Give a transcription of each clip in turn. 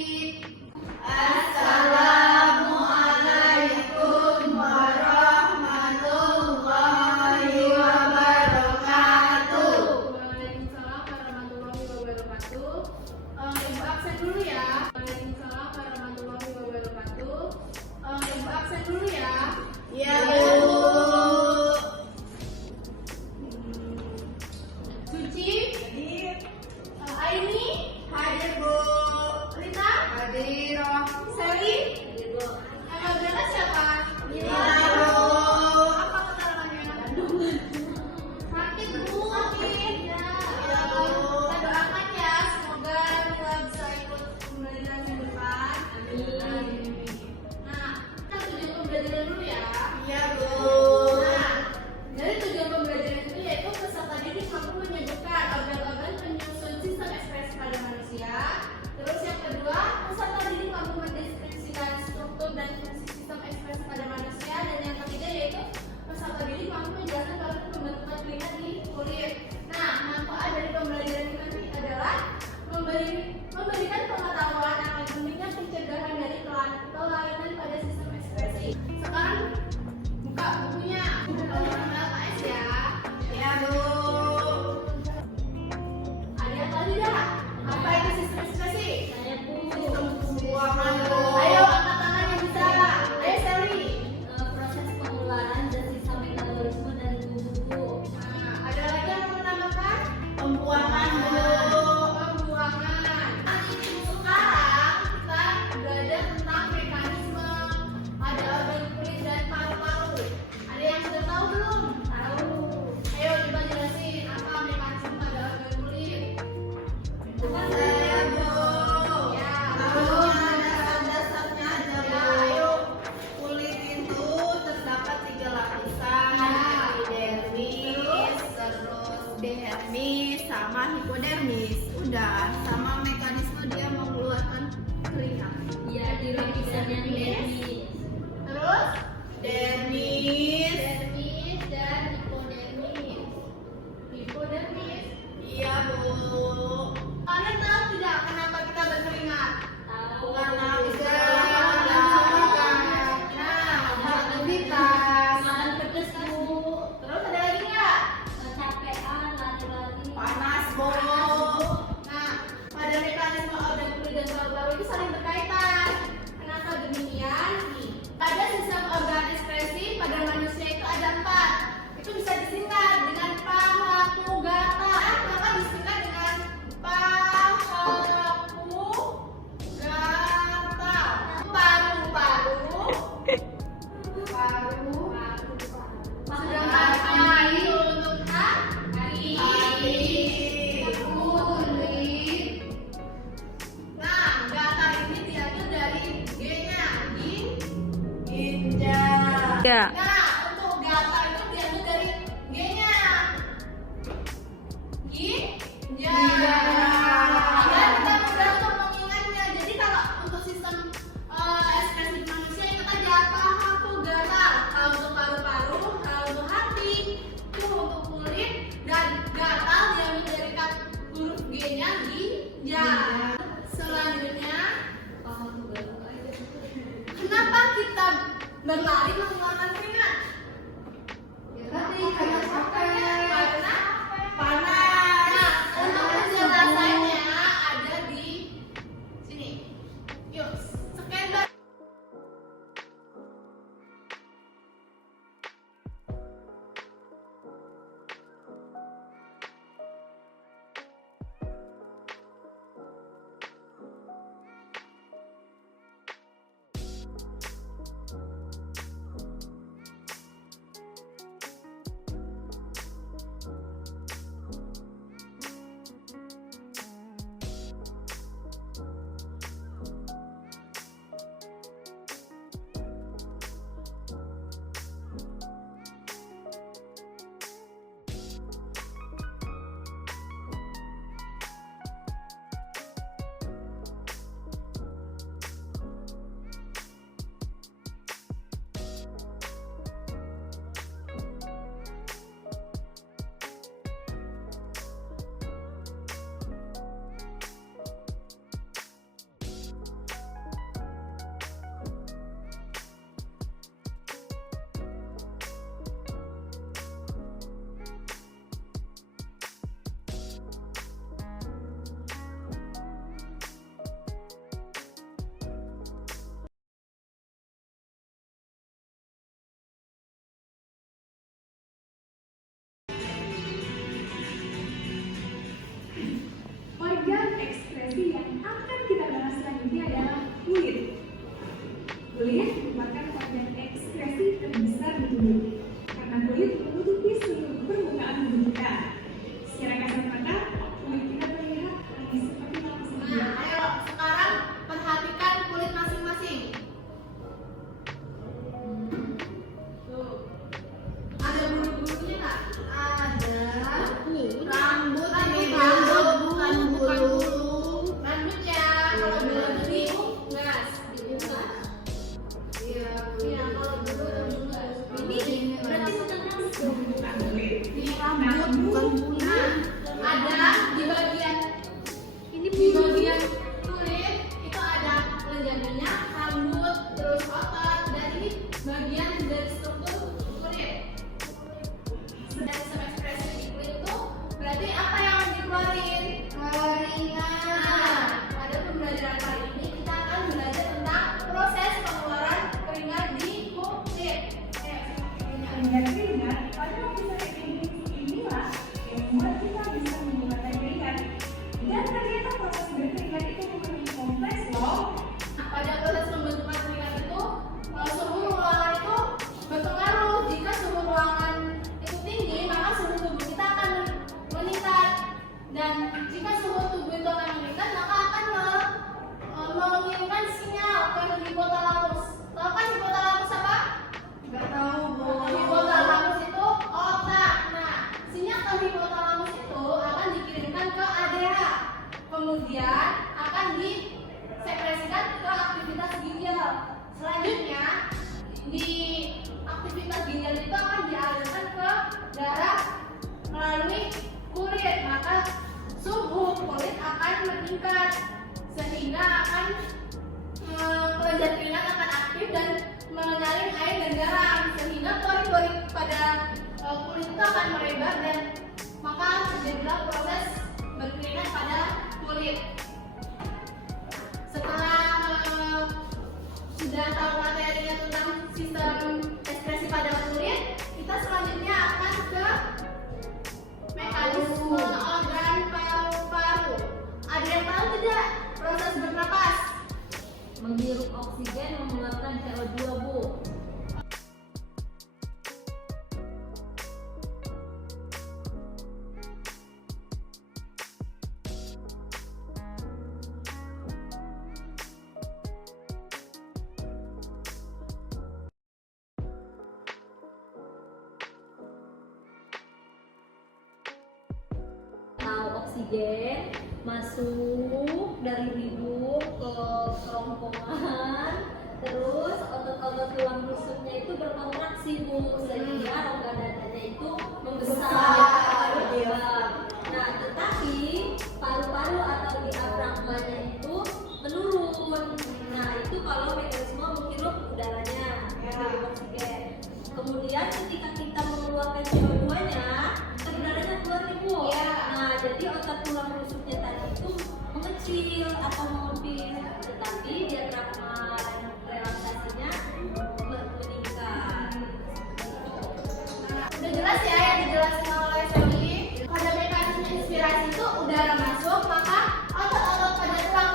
Assalamualaikum warahmatullahi wabarakatuh. Waalaikumsalam warahmatullahi wabarakatuh. Ibu absen dulu ya. Waalaikumsalam warahmatullahi wabarakatuh. Ibu absen dulu ya. Ya, Bu. Suci, Hadir. Aini, Hadir, Bu. Rita, Hadir. Sally, yang berangkat siapa? Kita, Bu. Apa keterangannya? Sakit, Bu. Sakit. Ya. Iya, Bu. Kita doakan ya, semoga Mila bisa ikut pembelajaran minggu depan. Amin. Nah, kita tujuan pembelajaran dulu ya. Iya, Bu. Nah, dari tujuan pembelajaran itu yaitu peserta didik mampu menyebutkan organ-organ penyusun sistem ekspresi pada manusia. Terus yang kedua, peserta didik mampu mendeskripsikan struktur dan fungsi sistem ekspresi pada manusia. Dan yang ketiga yaitu peserta didik mampu menjelaskan proses pembentukan telinga di kulit. Nah, manfaat dari pembelajaran ini nanti adalah memberikan pengetahuan akan pentingnya pencegahan dari kelainan pada sistem ekspresi. Sekarang buka bukunya. LKS ya. Ya, Bu. Ada yang tahu tidak? Apa itu sistem ekspresi? Sistem pembuangan, Bu. Ayo angkat tangan yang bisa. Ayo Sally. Proses pengeluaran dan sisa metabolisme dan tubuh. Nah, ada lagi yang mau menambahkan? Pembuangan, Bu. Pembuangan. Sekarang kita belajar tentang mekanisme pada organ kulit dan paru-paru. Ada yang sudah tahu belum? Tahu. Ayo coba jelasin apa mekanisme pada organ kulit. Saya, Bu. Ya. Tahunya dasar-dasarnya aja, Bu. Ya, ayo. Kulit itu terdapat 3 lapisan, Ya. epidermis, terus dermis, sama hipodermis. Udah, sama mekanisme dia mengeluarkan keringat. Ya, di lapisan yang dermis. Terus Dermis, dermis dan hipodermis. Hipodermis. iya, Bu. Kalian tahu tidak kenapa kita berkeringat? Tahu. Karena bisa Nah, aktivitas. Makan pedes, Bu. Terus ada lagi nggak? Kecapean, lari-lari. panas, Bu. Nah, pada mekanisme organ kulit dan paru-paru itu saling berkaitan. Kenapa demikian? Nih, pada sistem organ ekspresi pada manusia itu ada 4. Itu bisa disingkat dengan pahaku gata. Maka disingkat dengan pahaku gata. Paru-paru. Paru. Sedangkan A itu untuk hati. Kulit. Nah, gata ini diambil dari G-nya, ginjal. Ya. Nah, untuk gata itu diambil dari G-nya, ginjal. Dan kita mudah untuk mengingatnya. Jadi kalau untuk sistem ekspresi manusia ingat aja pahaku gata. Kalau untuk paru-paru, kalau untuk hati, itu untuk kulit dan gatal diambil dari huruf G-nya ginjal. Selanjutnya, kenapa kita berlari mengeluarkan keringat? Karena panas. Nah, untuk penjelasannya ada di sini. Yuk, scan. ekspresi yang akan kita bahas selanjutnya adalah kulit. Kulit merupakan organ ekspresi terbesar di tubuh, karena kulit menutupi seluruh permukaan tubuh kita. Secara kasat mata, kulit kita terlihat seperti lapisan Nah, biasa. ayo sekarang perhatikan kulit masing-masing. Tuh. Ada bulu-bulunya nggak? Ada. Rambut ini bukan bulu. Rambut ya. Kalau bulu itu diungas. Iya. Iya, kalau dulu enggak. Ini berarti bukan rambut. Permukaan kulit. Ini rambut bukan bulu. Nah, ada di bagian Ini di bagian kulit itu ada lengan minyak, rambut, terus otot, dan ini bagian dari struktur kulit. Dari ekspresi di kulit itu berarti apa yang dikeluarin? Keringat. Nah, pada pembelajaran kali ini kita akan belajar tentang proses pengeluaran keringat di kulit. Keringat pada lapisan epidermis inilah yang membuat kita bisa mengeluarkan keringat. Dan ternyata proses berkeringat itu memang kompleks loh. Nah, pada proses pembentukan keringat itu suhu ruangan itu berpengaruh. Jika suhu ruangan itu tinggi, maka suhu tubuh kita akan meningkat. Dan jika suhu tubuh itu akan meningkat, maka akan mengirimkan sinyal ke hipotalamus. Tahu kan hipotalamus apa? Nggak tahu, Bu. Hipotalamus itu otak. Nah, sinyal ke hipotalamus itu akan dikirimkan ke adera. Kemudian akan disekresikan ke aktivitas ginjal. Selanjutnya, di aktivitas ginjal itu akan dialirkan ke darah melalui kulit. Maka suhu kulit akan meningkat sehingga akan kelenjar keringat akan aktif dan menyaring air dan garam sehingga pori-pori pada kulit itu akan melebar dan maka terjadilah proses berkeringat pada kulit. Setelah sudah tahu materinya tentang sistem ekspresi pada kulit, kita selanjutnya akan ke mekanisme organ paru-paru. Ada yang tahu tidak proses bernapas? Menghirup oksigen, mengeluarkan CO2, Bu. Oksigen masuk dari hidung ke kerongkongan, terus otot-otot tulang rusuknya itu berkontraksi, Bu, sehingga rongga dadanya itu membesar. Nah, tetapi paru-paru atau diafragmanya itu menurun. Nah, itu kalau mekanisme menghirup udaranya, menghirup oksigen. Kemudian ketika kita mengeluarkan CO2-nya, udaranya keluar nih, Bu. Nah, jadi otot tulang rusuknya tadi itu mengecil atau mengepis, tetapi diafragma dan relaksasinya meningkat. Udah jelas ya yang dijelaskan oleh Sally. Pada mekanisme inspirasi itu udara masuk, maka otot-otot pada tulang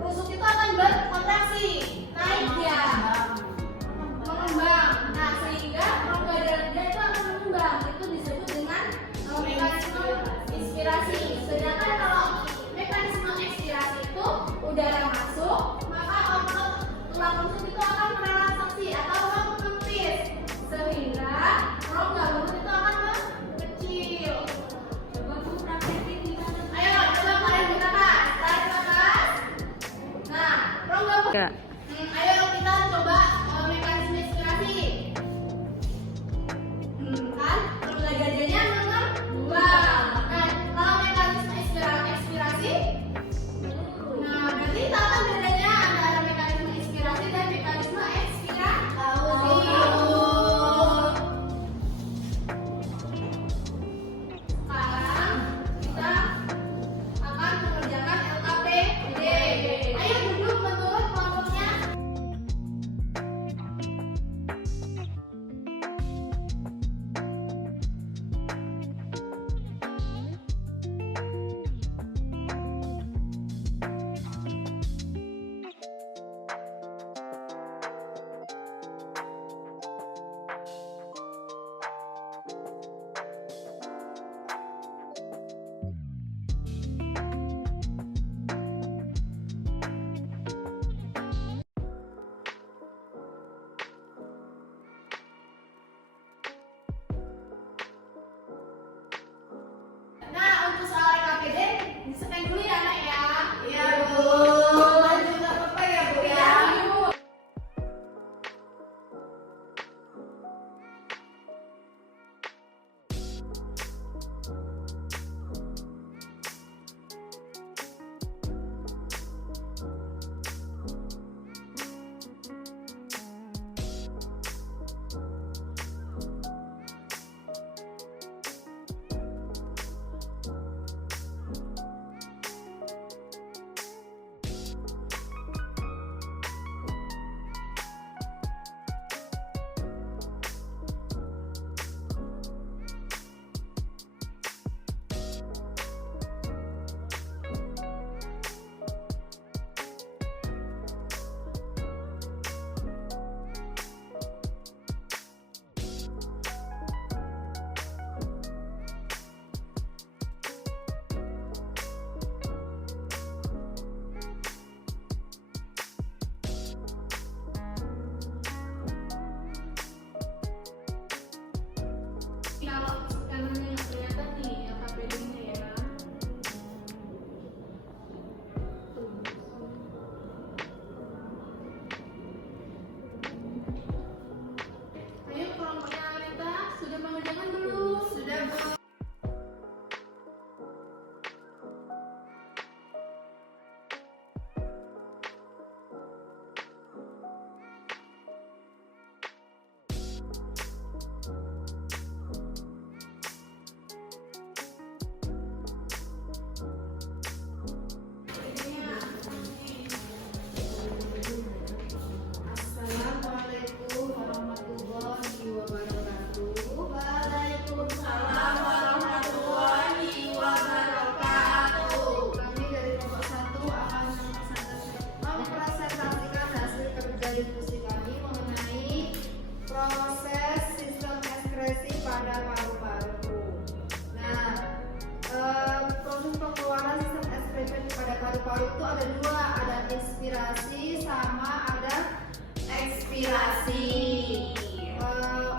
rusuk itu akan berkontraksi, naik ya, mengembang. Nah, sehingga rongga dada itu akan mengembang. Itu disebut dengan mekanisme inspirasi. Sedangkan kalau mekanisme ekspirasi itu udara masuk, maka otot tulang rusuk itu akan merelaksasi atau mengempis, sehingga rongga mulut itu akan mengecil. Coba Bu praktekin gimana? Ayo, coba kalian bernapas. Tarik nafas. Nah, rongga mulut. Ayo kita coba mekanisme inspirasi. Kan, rongga dadanya mengembang. Nah, kalau mekanisme ekspirasi, nah berarti tahu kan bedanya antara mekanisme inspirasi dan mekanisme ekspirasi? Tahu. Sekarang kita akan mengerjakan LKPD. Ayo duduk menurut kelompoknya. paru-paru itu ada dua, ada inspirasi sama ada ekspirasi.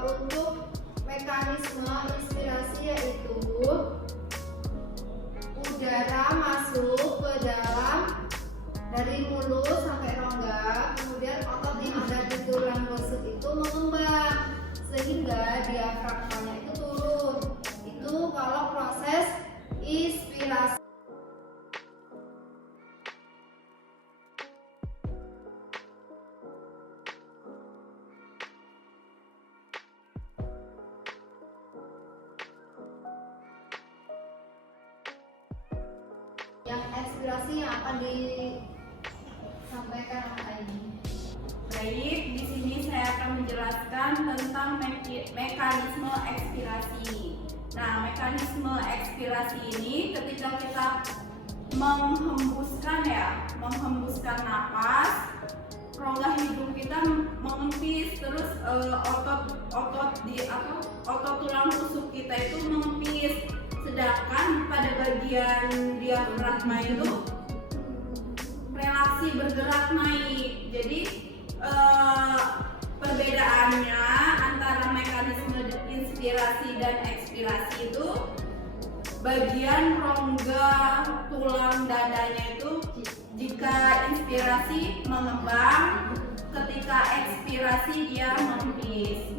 Untuk mekanisme inspirasi yaitu udara masuk ke dalam dari mulut sampai rongga, kemudian otot yang ada di tulang rusuk itu mengembang sehingga diafragmanya itu turun. Itu kalau proses inspirasi. Yang ekspirasi yang akan disampaikan ini. Baik, di sini saya akan menjelaskan tentang mekanisme ekspirasi. Nah, mekanisme ekspirasi ini ketika kita menghembuskan napas, rongga hidung kita mengempis, terus otot tulang rusuk kita itu mengempis. Sedangkan pada bagian diafragma itu relaksi bergerak naik. Jadi perbedaannya antara mekanisme inspirasi dan ekspirasi itu bagian rongga tulang dadanya itu jika inspirasi mengembang, ketika ekspirasi dia mengempis.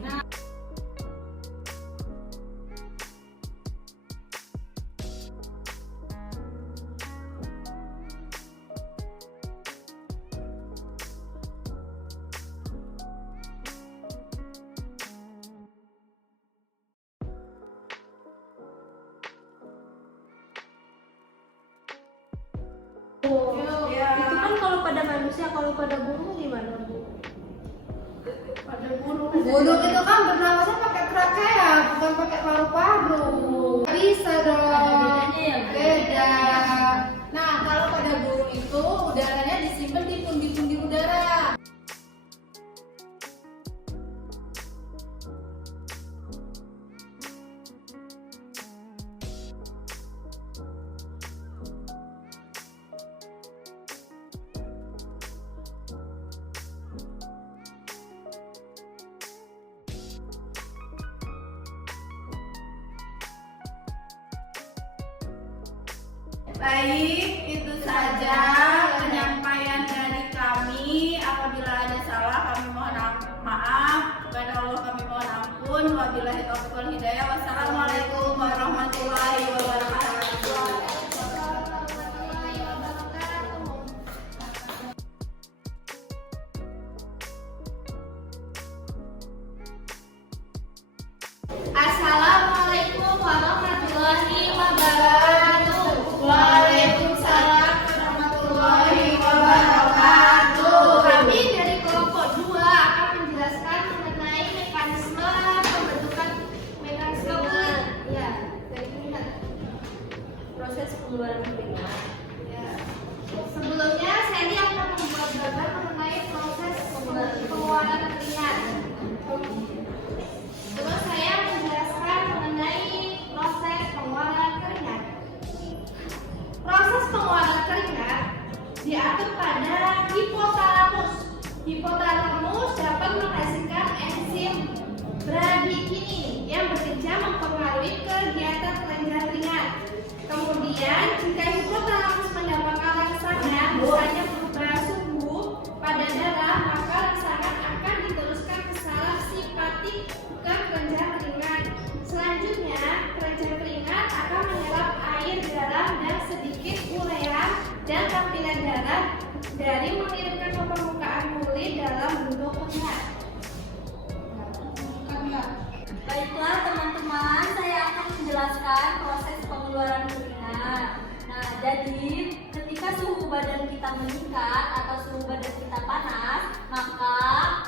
Itu kan kalau pada manusia, kalau pada burung gimana, Bu? Pada burung Burung itu kan bernafasnya pakai trakea, bukan pakai paru-paru. Bisa dong. Ada bedanya ya, Bu? Beda. Nah, kalau pada burung itu udaranya disimpan di pundi-pundi udara. Baik, itu saja penyampaian dari kami. Apabila ada salah kami mohon maaf. Kepada Allah kami mohon ampun. Wabillahi taufiq wal hidayah. Wassalamualaikum warahmatullahi wabarakatuh. Assalamualaikum warahmatullahi wabarakatuh. Waalaikumsalam warahmatullahi wabarakatuh. Kami dari kelompok 2 akan menjelaskan mengenai mekanisme pembentukan mekanisme kulit. Ya, dari kulit. Proses pengeluaran keringat. Ya. Sebelumnya Sandy akan membuat gambar mengenai proses pengeluaran keringat. Terus saya menjelaskan mengenai proses pengeluaran keringat. Proses pengeluaran keringat diatur pada hipotalamus. Hipotalamus dapat menghasilkan enzim bradikinin yang bekerja mempengaruhi kegiatan kelenjar keringat. Kemudian jika hipotalamus mendapatkan rangsangan, misalnya berupa suhu pada darah, maka rangsangan akan diteruskan ke saraf simpatik ke kelenjar keringat. Selanjutnya, kelenjar keringat akan menyerap air, garam, dan sedikit urea dan tampilan darah dari mengirimkan ke permukaan kulit dalam bentuk keringat. Baiklah teman-teman, saya akan menjelaskan proses pengeluaran keringat. Nah, jadi ketika suhu badan kita meningkat atau suhu badan kita panas, maka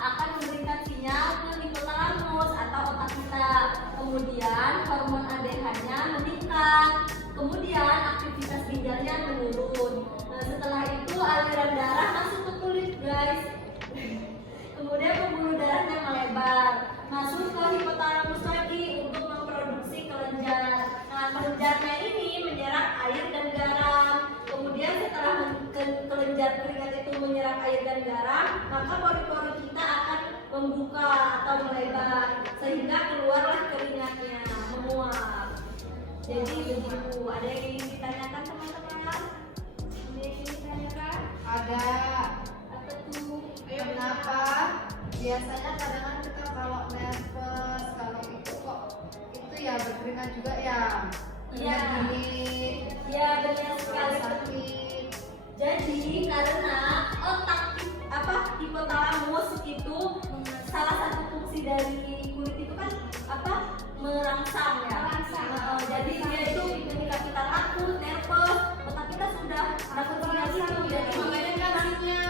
akan memberikan sinyal ke hipotalamus atau otak kita. Kemudian hormon ADH-nya meningkat. Kemudian aktivitas ginjalnya menurun. Nah, setelah itu aliran darah masuk ke kulit, guys. Kemudian pembuluh darahnya melebar, masuk ke hipotalamus lagi untuk memproduksi kelenjar. Nah, kelenjarnya ini menyerap air dan garam. Kemudian setelah air dan garam, maka pori-pori kita akan membuka atau melebar sehingga keluarlah keringatnya, menguap. Jadi begitu. Ada yang ingin ditanyakan teman-teman? Ada yang ingin ditanyakan? Ada. Apa tuh? Ayo, kenapa? Biasanya kadang kita kalau nervous, kalau itu kok itu ya berkeringat juga ya. Iya. Dingin, Ya benar sekali. sakit. Jadi karena otak hipotalamus itu salah satu fungsi dari kulit itu kan merangsang ya. Jadi dia itu ketika kita takut, nervous, otak kita sudah takut itu. Jadi makanya kasihnya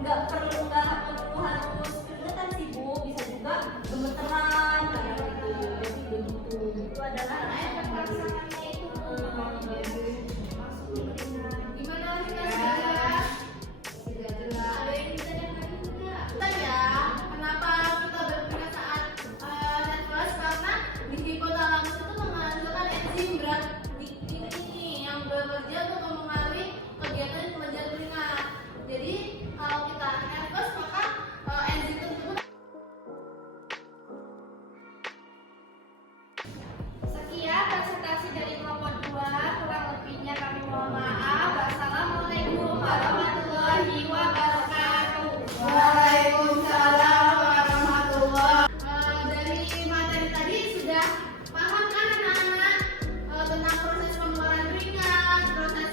nggak perlu harus keringetan sih Bu, bisa juga gemeteran kayak gitu. Jadi begitu. Itu adalah Pelaksananya itu Gimana sih Ya. Sudah jelas. ada yang ditanyakan juga. Kita ya, kenapa kita berkeringat saat nervous? Karena di hipotalamus itu menghasilkan enzim berat ini yang bekerja untuk mempengaruhi kegiatan kelenjar keringat. Jadi kalau kita nervous maka enzim tersebut. Sekian presentasi dari kelompok 2, kurang lebihnya kami mohon maaf. Wassalamualaikum warahmatullahi wabarakatuh. Waalaikumsalam warahmatullahi. Dari materi tadi sudah paham kan anak-anak tentang proses pengeluaran keringat, proses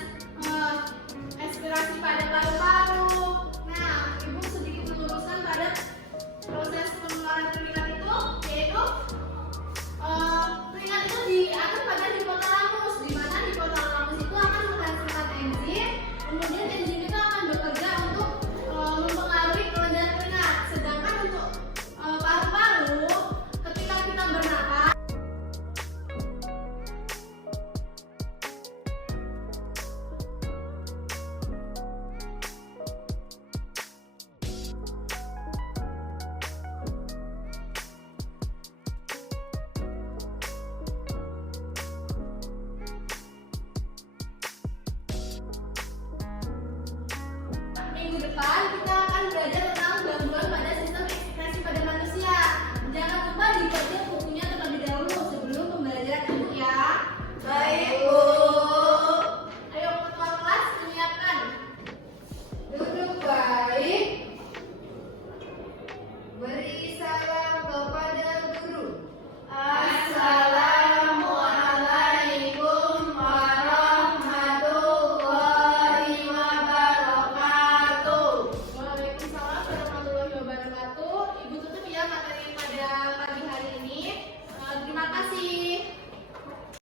ekspirasi pada paru-paru. Nah, ibu sedikit meluruskan pada proses pengeluaran keringat itu, yaitu keringat itu diatur pada hipotalamus, di mana hipotalamus itu akan menghasilkan enzim, kemudian enzim itu akan bekerja untuk mempengaruhi kelenjar keringat. Sedangkan untuk paru-paru, ketika kita bernapas, minggu depan kita akan belajar tentang gangguan pada sistem ekspresi pada manusia. Jangan lupa dibaca bukunya terlebih dahulu sebelum pembelajaran itu ya. Baik, Bu. Ayo ketua kelas menyiapkan. Duduk baik. Beri salam kepada